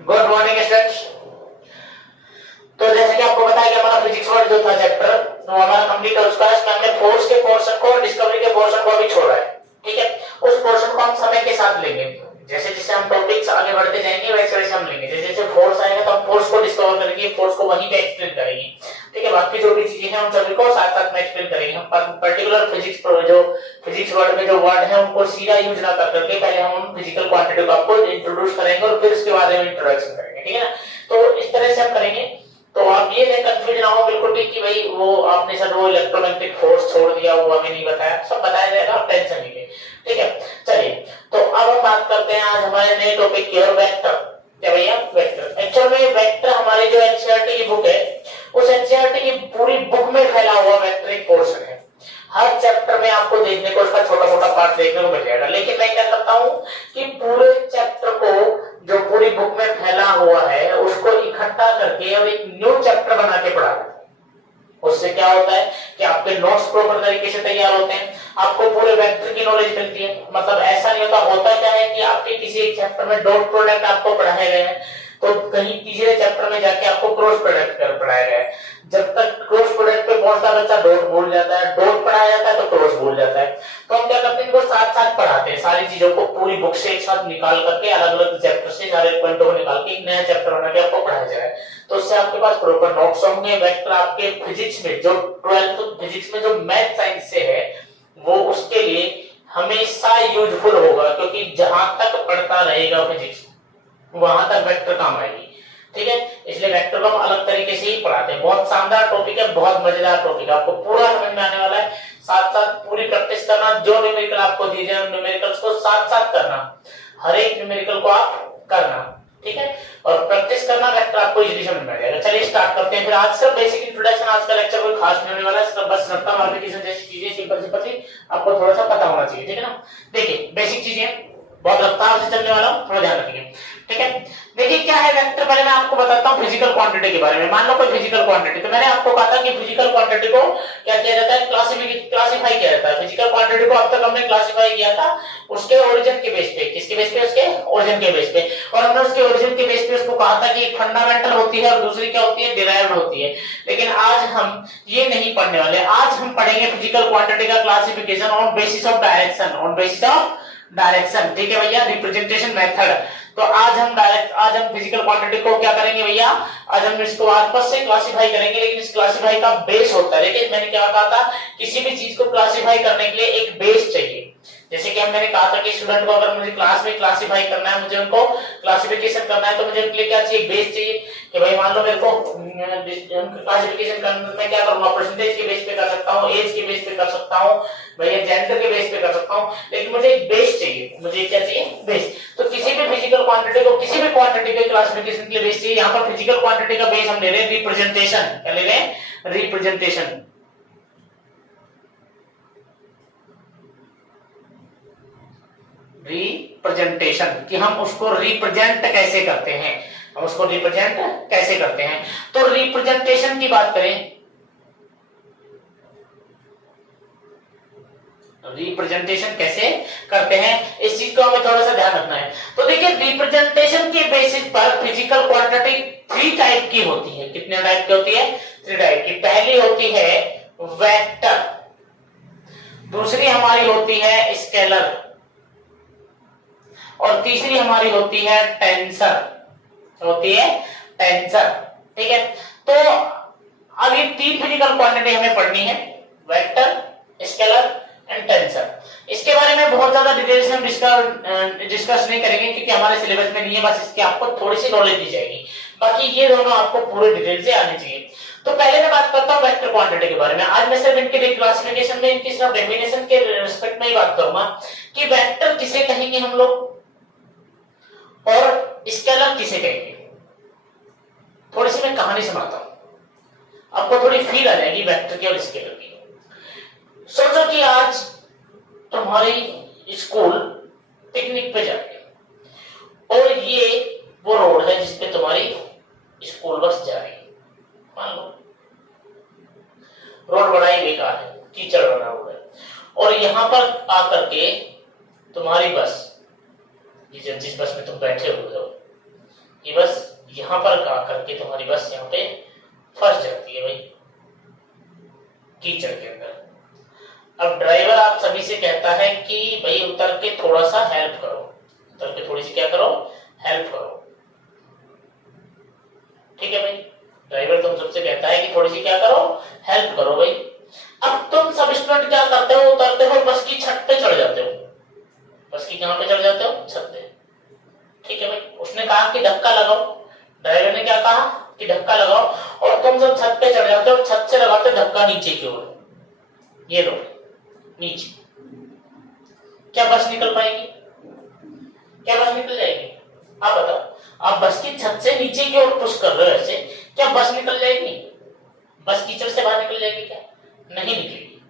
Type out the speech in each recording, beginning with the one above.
Good morning students. तो जैसे कि आपको बताया कि हमारा फिजिक्स वर्ड जो था चैप्टर वो हमारा कंप्लीट हो चुका है। इसमें हमने फोर्स के पोर्शन को और डिस्कवरी के पोर्शन को अभी छोड़ा है। ठीक है, उस पोर्शन को हम समय के साथ लेंगे। जैसे जैसे हम टॉपिक्स आगे बढ़ते जाएंगे वैसे वैसे हम लेंगे। जैसे जैसे फोर्स आएगा तो हम फोर्स को डिस्कवर करेंगे, फोर्स को वहीं पे एक्सप्लेन करेंगे। ठीक है, बाकी जो भी चीजें हैं उन सभी को साथ साथ में एक्सप्लेन करेंगे। हम पर्टिकुलर फिजिक्स जो फिजिक्स वर्ड में जो वर्ड है उनको सीधा यूज ना करके पहले हम फिजिकल क्वांटिटी को आपको इंट्रोड्यूस करेंगे और फिर उसके बारे में इंट्रोडक्शन करेंगे। ठीक है ना, तो इस तरह से हम करेंगे। तो आप ये नहीं कंफ्यूज ना हो बिल्कुल भी कि भाई वो आपने सर वो इलेक्ट्रोमैग्नेटिक फोर्स छोड़ दिया, वो हमें नहीं बताया, सब बताया जाएगा, आप टेंशन नहीं लीजिए। ठीक है, चलिए तो अब हम बात करते हैं आज हमारे नए टॉपिक की, और वेक्टर। क्या भैया? वेक्टर। एक्चुअल में वेक्टर हमारी जो एनसीईआरटी की बुक है उस एनसीईआरटी की पूरी बुक में फैला हुआ वेक्टर एक पोर्शन है। हर चैप्टर में आपको देखने को उसका छोटा मोटा पार्ट देखने को मिल जाएगा, लेकिन मैं क्या करता हूं कि पूरे चैप्टर को जो पूरी बुक में फैला हुआ है उसको इकट्ठा करके और एक न्यू चैप्टर बना के पढ़ा देता हूं। उससे क्या होता है कि आपके नोट्स प्रॉपर तरीके से तैयार होते हैं, आपको पूरे वेक्टर की नॉलेज मिलती है। मतलब ऐसा नहीं होता क्या है कि आपके किसी एक चैप्टर में डॉट प्रोडक्ट आपको पढ़ाए गए हैं तो कहीं तीसरे चैप्टर में जाके आपको क्रॉस प्रोडक्ट कर पढ़ाया गया है। जब तक क्रॉस प्रोडक्ट पे पहुंचता बच्चा डॉट भूल जाता है, डॉट पढ़ाया जाता है तो क्रॉस भूल जाता है। तो हम क्या करते हैं, इनको साथ साथ पढ़ाते हैं, सारी चीजों को पूरी बुक से एक साथ निकाल करके अलग अलग चैप्टर से सारे पॉइंटों को निकाल के एक नया चैप्टर बना के आपको पढ़ाया जाए। तो उससे आपके पास प्रॉपर नोट्स होंगे। वेक्टर आपके फिजिक्स में जो 12th फिजिक्स में जो मैथ साइंस से है वो उसके लिए हमेशा यूजफुल होगा, क्योंकि जहां तक पढ़ता रहेगा फिजिक्स वहां तक वेक्टर काम आएगी। ठीक है, इसलिए वेक्टर को हम अलग तरीके से ही पढ़ाते हैं। बहुत शानदार टॉपिक है, बहुत मजेदार टॉपिक है, आपको पूरा समझ में आने वाला है। साथ साथ पूरी प्रैक्टिस करना, जो न्यूमेरिकल आपको दिए जाए न्यूमेरिकल्स को साथ साथ करना, हर एक न्यूमेरिकल को आप करना। ठीक है, और प्रैक्टिस करना, वेक्टर आपको इजीली समझ में आ जाएगा। चलिए स्टार्ट करते हैं। फिर आज सिर्फ बेसिक इंट्रोडक्शन, आज का लेक्चर कोई खास नहीं होने वाला है, सिर्फ बस रट्टा मल्टीप्लिकेशन जैसी चीजें सिंपल सिंपल सी आपको थोड़ा सा पता होना चाहिए। ठीक है ना, देखिए बेसिक चीजें बहुत रफ्तार से चलने वाला हूं, थोड़ा ध्यान रखिए। ठीक है, देखिए क्या है वेक्टर, पहले मैं आपको बताता हूं फिजिकल क्वांटिटी के बारे में। मान लो कोई फिजिकल क्वांटिटी, तो मैंने आपको कहा था कि फिजिकल क्वांटिटी को क्या किया जाता है, क्लासिफाई किया जाता है। फिजिकल क्वांटिटी को अब तक हमने क्लासिफाई किया था उसके ओरिजिन के बेस पे। किसके बेस पे? उसके ओरिजिन के बेस पे। और हमने उसके ओरिजिन के बेस पे उसको कहा था कि एक फंडामेंटल होती है और दूसरी क्या होती है, डिराइव्ड होती है। लेकिन आज हम ये नहीं पढ़ने वाले, आज हम पढ़ेंगे फिजिकल क्वांटिटी का classification on basis of direction, on basis of direction. ठीक है भैया, रिप्रेजेंटेशन मेथड। तो आज हम फिजिकल क्वांटिटी को क्या करेंगे भैया, आज हम इसको वापस से क्लासिफाई करेंगे, लेकिन इस क्लासिफाई का बेस होता है। लेकिन मैंने क्या कहा था, किसी भी चीज को क्लासिफाई करने के लिए एक बेस चाहिए। जैसे कि मैंने कहा था कि स्टूडेंट को अगर मुझे क्लास में क्लासिफाई करना है, मुझे उनको क्लासिफिकेशन करना है, तो मुझे उनके लिए क्या चाहिए, बेस चाहिए। कि भाई मान लो मेरे को क्लासिफिकेशन करने में क्या करूंगा, परसेंटेज के बेस पे कर सकता हूँ, एज के बेस पे कर सकता हूँ, भैया जेंडर के बेस पे कर सकता हूँ, लेकिन मुझे एक बेस चाहिए। मुझे क्या चाहिए? बेस। तो किसी भी फिजिकल क्वांटिटी को, किसी भी क्वांटिटी के क्लासिफिकेशन के लिए बेस चाहिए। यहाँ पर फिजिकल क्वांटिटी का बेस हम ले रहे हैं रिप्रेजेंटेशन। क्या ले रहे हैं? रिप्रेजेंटेशन। रिप्रेजेंटेशन कि हम उसको रिप्रेजेंट कैसे करते हैं, हम उसको रिप्रेजेंट कैसे करते हैं। तो रिप्रेजेंटेशन की बात करें, रिप्रेजेंटेशन कैसे करते हैं इस चीज को हमें थोड़ा सा ध्यान रखना है। तो देखिए रिप्रेजेंटेशन के बेसिस पर फिजिकल क्वांटिटी 3 टाइप की होती है। कितने टाइप की होती है? 3 टाइप की। पहली होती है वेक्टर, दूसरी हमारी होती है स्केलर, और तीसरी हमारी होती है टेंसर। होती है टेंसर। ठीक है, तो अब ये 3 फिजिकल क्वांटिटी हमें पढ़नी है, वेक्टर, स्केलर एंड टेंसर। इसके बारे में बहुत ज्यादा डिटेल से हम डिस्कस नहीं करेंगे क्योंकि हमारे सिलेबस में नहीं है, बस इसकी आपको थोड़ी सी नॉलेज दी जाएगी। बाकी ये दोनों आपको पूरे डिटेल से आनी चाहिए। तो पहले मैं बात करता हूं वेक्टर क्वांटिटी के बारे में। आज मैं सिर्फ इनके क्लासिफिकेशन में, इनकी सिर्फ डेफिनेशन के रिस्पेक्ट में ही बात करूंगा कि वेक्टर किसे कहेंगे हम लोग और स्केलर किसे कहेंगे। थोड़ी सी मैं कहानी सुनाता हूं, आपको थोड़ी फील आ जाएगी वेक्टर की और स्केलर की। सोचो कि आज तुम्हारी स्कूल पिकनिक पे जाती है और ये वो रोड है जिसपे तुम्हारी स्कूल बस जा रही है। मान लो रोड बड़ा ही बेकार है, कीचड़ बना हुआ है, और यहां पर आकर के तुम्हारी बस, जिस बस में तुम बैठे हुए हो, ये बस यहां पर आकर के तुम्हारी बस यहाँ पे फंस जाती है भाई कीचड़ के अंदर। अब ड्राइवर आप सभी से कहता है कि भाई उतर के थोड़ा सा हेल्प करो, उतर के थोड़ी सी क्या करो, हेल्प करो। ठीक है भाई, ड्राइवर तुम सबसे कहता है कि थोड़ी सी क्या करो, हेल्प करो भाई। अब तुम सब स्टूडेंट क्या करते हो, उतरते हो बस की छत पे चढ़ जाते हो। बस की कहां पे चढ़ जाते हो, छत पे। ठीक है भाई, उसने कहा कि धक्का लगाओ, ड्राइवर ने क्या कहा कि धक्का लगाओ, और तुम सब छत पे चढ़ जाते हो, छत से लगाते धक्का नीचे की ओर, ये लो नीचे। क्या बस निकल पाएगी, क्या बस निकल जाएगी? आप बताओ, आप बस की छत से नीचे की ओर पुश कर रहे हो ऐसे, क्या बस निकल जाएगी? बस कीचड़ से बाहर निकल जाएगी क्या? नहीं निकलेगी।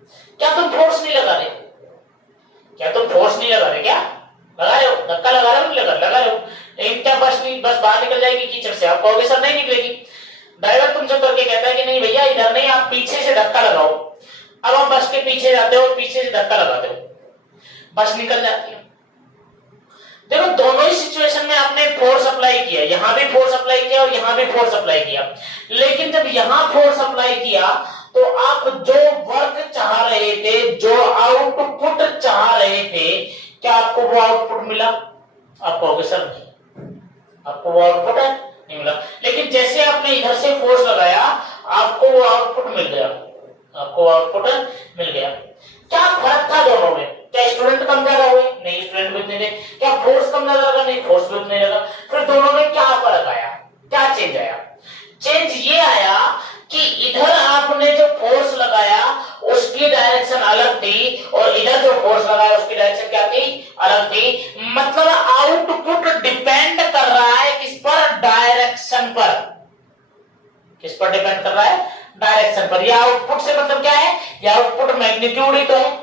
क्या तुम फोर्स नहीं लगा रहे, क्या तुम फोर्स नहीं लगा रहे, क्या लगा रहे हो, धक्का लगा रहे हो, लगा रहे हो, लेकिन क्या बस बाहर निकल जाएगी कीचड़ से? आप कहोगे सर नहीं निकलेगी। ड्राइवर तुमसे करके कहता है कि नहीं भैया इधर नहीं, आप पीछे से धक्का लगाओ। अब आप बस के पीछे जाते हो, पीछे से धक्का लगाते हो, बस निकल जाती है। देखो दोनों ही सिचुएशन में आपने फोर्स अप्लाई किया, यहां भी फोर्स अप्लाई किया और यहां भी फोर्स अप्लाई किया, लेकिन जब यहां फोर्स अप्लाई किया तो आप जो वर्क चाह रहे थे, जो आउटपुट चाह रहे थे, क्या आपको वो आउटपुट मिला? आप कहोगे सर नहीं, आपको वो आउटपुट नहीं मिला। लेकिन जैसे आपने इधर से फोर्स लगाया, आपको वो आउटपुट मिल गया, आपको आउटपुट मिल गया। क्या फर्क था दोनों में? क्या स्टूडेंट कम ज्यादा हुए? नहीं, स्टूडेंट भी उतने थे। क्या फोर्स कम ज्यादा लगा? नहीं, फोर्स भी उतने लगा। फिर दोनों में क्या फर्क आया, क्या चेंज आया? चेंज ये आया कि इधर आपने जो फोर्स लगाया उसकी डायरेक्शन अलग थी, और इधर जो फोर्स लगाया उसकी डायरेक्शन क्या थी, अलग थी। मतलब आउटपुट डिपेंड कर रहा है किस पर, डायरेक्शन पर। किस पर डिपेंड कर रहा है, डायरेक्शन पर। यह आउटपुट से मतलब क्या है, यह आउटपुट मैग्नीट्यूड ही तो है।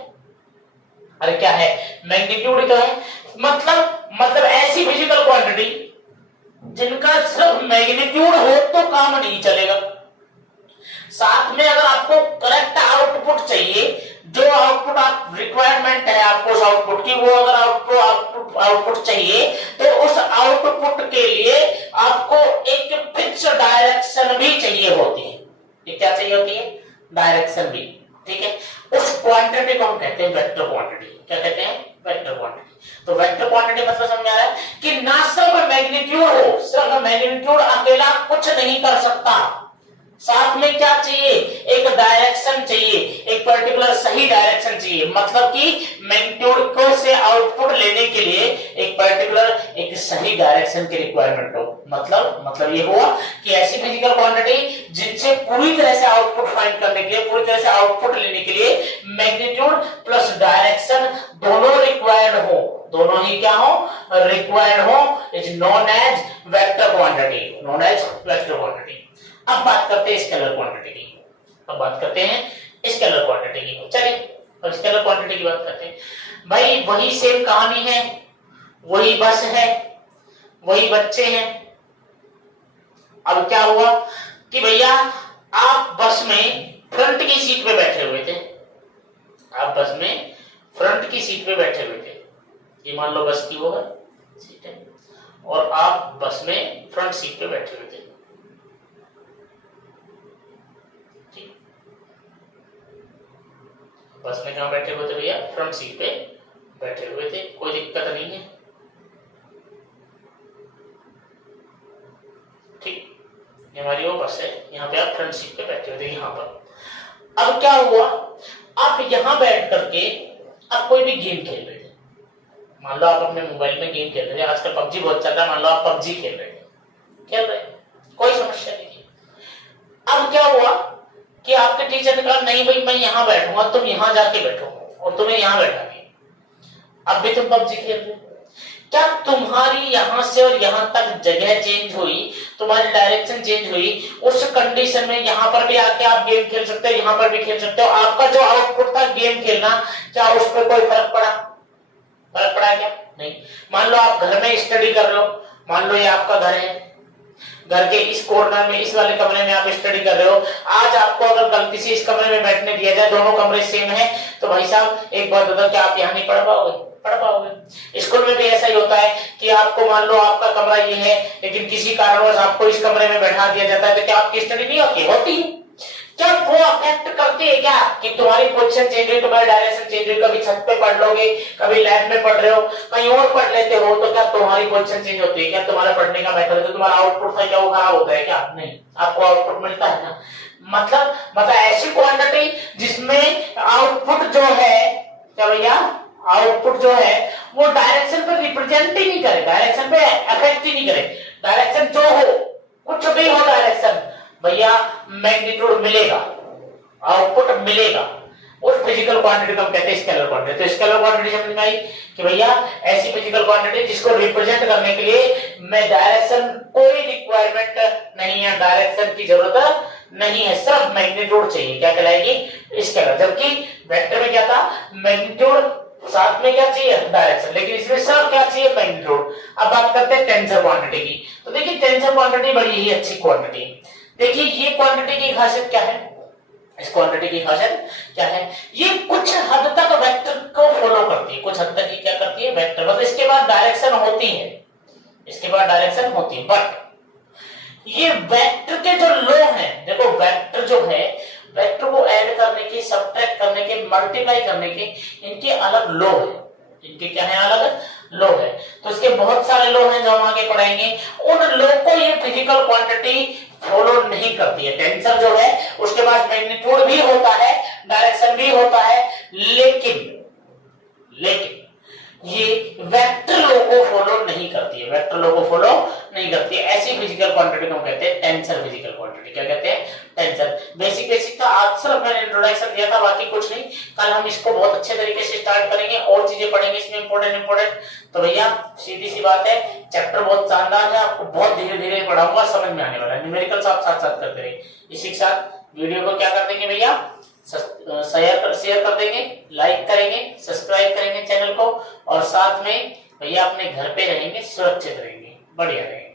अरे क्या है, मैग्नीट्यूड ही तो है। मतलब ऐसी फिजिकल क्वांटिटी जिनका सिर्फ मैग्नीट्यूड हो तो काम नहीं चलेगा। साथ में अगर आपको करेक्ट आउटपुट चाहिए, जो आउटपुट आप रिक्वायरमेंट है आपको उस आउटपुट की, वो अगर आपको आउटपुट चाहिए तो उस आउटपुट के लिए आपको एक फिक्स डायरेक्शन भी चाहिए होती है। ये क्या चाहिए होती है, डायरेक्शन भी। ठीक है, उस क्वांटिटी को हम कहते हैं वेक्टर क्वांटिटी। क्या कहते हैं, वेक्टर क्वांटिटी। तो वेक्टर क्वांटिटी मतलब समझ आ रहा है कि ना सिर्फ मैग्नीट्यूड हो, सिर्फ मैग्नीट्यूड अकेला कुछ नहीं कर सकता, साथ में क्या चाहिए, एक डायरेक्शन चाहिए, एक पर्टिकुलर सही डायरेक्शन चाहिए। मतलब कि मैग्नीट्यूड को से आउटपुट लेने के लिए एक पर्टिकुलर एक सही डायरेक्शन की रिक्वायरमेंट हो। मतलब ये हुआ कि ऐसी फिजिकल क्वांटिटी जिनसे पूरी तरह से आउटपुट फाइंड करने के लिए, पूरी तरह से आउटपुट लेने के लिए मैग्नीट्यूड प्लस डायरेक्शन दोनों रिक्वायर्ड हो, दोनों ही क्या हो, रिक्वायर्ड हो, is known as vector quantity, known as vector quantity. अब बात करते हैं स्केलर क्वांटिटी की, अब बात करते हैं स्केलर क्वांटिटी की। चलिए अब स्केलर क्वांटिटी की बात करते हैं। भाई वही सेम कहानी है, वही बस है, वही बच्चे हैं। अब क्या हुआ कि भैया आप बस में फ्रंट की सीट पे बैठे हुए थे, आप बस में फ्रंट की सीट पे बैठे हुए थे। ये मान लो बस की वो है सीट है, और आप बस में फ्रंट सीट पे बैठे हुए थे। बस में कहां बैठे हुए थे भैया, फ्रंट सीट पे बैठे हुए थे, कोई दिक्कत नहीं है। ठीक, ये हमारी वो बस है, यहाँ पे आप फ्रंट सीट पे बैठे हुए थे यहाँ पर। अब क्या हुआ, आप यहाँ बैठ करके आप कोई भी गेम खेल रहे थे। मान लो आप अपने मोबाइल में गेम खेल रहे थे, आजकल पबजी बहुत चल रहा है, मान लो आप पबजी खेल रहे, कोई समस्या नहीं थी। अब क्या हुआ कि आपके टीचर ने कहा नहीं भाई मैं यहां बैठूंगा, तुम यहां जाके बैठो, और तुम्हें यहां बैठा दिया। अब भी तुम पबजी खेल रहे हो। क्या तुम्हारी यहां से और यहां तक जगह चेंज हुई, तुम्हारी डायरेक्शन चेंज हुई? उस कंडीशन में यहां पर भी आके आप गेम खेल सकते हो, यहां पर भी खेल सकते हो। आपका जो आउटपुट था गेम खेलना, क्या उस पर कोई फर्क पड़ा? फर्क पड़ा क्या? नहीं। मान लो आप घर में स्टडी कर रहे हो, मान लो ये आपका घर है, घर के इस कॉर्नर में, इस वाले कमरे में आप स्टडी कर रहे हो। आज आपको अगर गलती से इस कमरे में बैठने दिया जाए, दोनों कमरे सेम है, तो भाई साहब एक बात बताओ, क्या आप यहाँ नहीं पढ़ पाओगे? पढ़ पाओगे। स्कूल में भी ऐसा ही होता है कि आपको मान लो आपका कमरा ये है, लेकिन किसी कारणवश आपको इस कमरे में बैठा दिया जाता है, तो क्या आपकी स्टडी नहीं होती? होती है। क्या वो अफेक्ट करती है क्या कि तुम्हारी पोजीशन चेंज हुई, तुम्हारी डायरेक्शन चेंज हुई, कभी छत पे पढ़ लोगे, कभी लैब में पढ़ रहे हो, कहीं और पढ़ लेते हो, तो क्या तुम्हारी पोजीशन चेंज होती है? क्या तुम्हारा पढ़ने का मेथड है, तुम्हारा आउटपुट था क्या वो खराब होता है क्या? नहीं, आपको आउटपुट मिलता है ना। मतलब ऐसी क्वांटिटी जिसमें आउटपुट जो है, क्या भैया, आउटपुट जो है वो डायरेक्शन पे रिप्रेजेंट ही नहीं करे, डायरेक्शन पे अफेक्ट ही नहीं करे। डायरेक्शन जो हो, कुछ भी हो डायरेक्शन, भैया मैग्नीट्यूड मिलेगा, आउटपुट मिलेगा। उस फिजिकल क्वांटिटी को हम कहते हैं स्केलर क्वांटिटी। तो स्केलर क्वांटिटी समझ में आई कि भैया ऐसी फिजिकल क्वांटिटी जिसको रिप्रेजेंट करने के लिए मैं डायरेक्शन कोई रिक्वायरमेंट नहीं है, डायरेक्शन की जरूरत नहीं है, सिर्फ मैग्नीट्यूड चाहिए, क्या कहलाएगी? स्केलर। जबकि वेक्टर में क्या था? मैग्नीट्यूड, साथ में क्या चाहिए? डायरेक्शन, लेकिन इसमें सिर्फ क्या चाहिए? मैग्नीट्यूड। अब बात करते हैं टेंसर क्वांटिटी की। तो देखिए टेंसर क्वांटिटी बड़ी ही अच्छी क्वांटिटी। देखिए ये क्वांटिटी की खासियत क्या है? इस क्वांटिटी की खासियत क्या है? ये कुछ हद तक वेक्टर को फॉलो करती है, कुछ हद तक ये क्या करती है? वेक्टर। मतलब इसके बाद डायरेक्शन होती है, इसके बाद डायरेक्शन होती है, बट ये वेक्टर के जो लो हैं, देखो वेक्टर जो है, वेक्टर को ऐड करने के, सब्ट्रैक्ट करने के, मल्टीप्लाई करने के, इनके अलग लो है। इनके क्या है? अलग लो है। तो इसके बहुत सारे लो हैं जो हम आगे पढ़ेंगे। उन लो को ये फिजिकल क्वांटिटी फॉलो नहीं करती है। टेंसर जो है उसके पास मैग्नीट्यूड भी होता है, डायरेक्शन भी होता है, लेकिन ये वेक्टर लो को फॉलो नहीं करती है, वेक्टर लो को फॉलो नहीं करती है। ऐसी फिजिकल क्वांटिटी को हम कहते हैं टेंसर फिजिकल क्वांटिटी। क्या कहते हैं? टेंसर। बेसिक था, आज सिर्फ मैंने इंट्रोडक्शन दिया था, बाकी कुछ नहीं। कल हम इसको बहुत अच्छे तरीके से स्टार्ट करेंगे, और चीजें पढ़ेंगे इसमें इंपॉर्टेंट। तो भैया सीधी सी बात है, चैप्टर बहुत शानदार है, आपको बहुत धीरे धीरे पढ़ाऊंगा, समझ में आने वाला है। न्यूमेरिकल्स आप साथ साथ करते रहिए। इसी के साथ वीडियो को क्या कर देंगे भैया? शेयर कर देंगे, लाइक करेंगे, सब्सक्राइब करेंगे चैनल को, और साथ में भैया अपने घर पे रहेंगे, सुरक्षित रहेंगे, बढ़िया रहेंगे।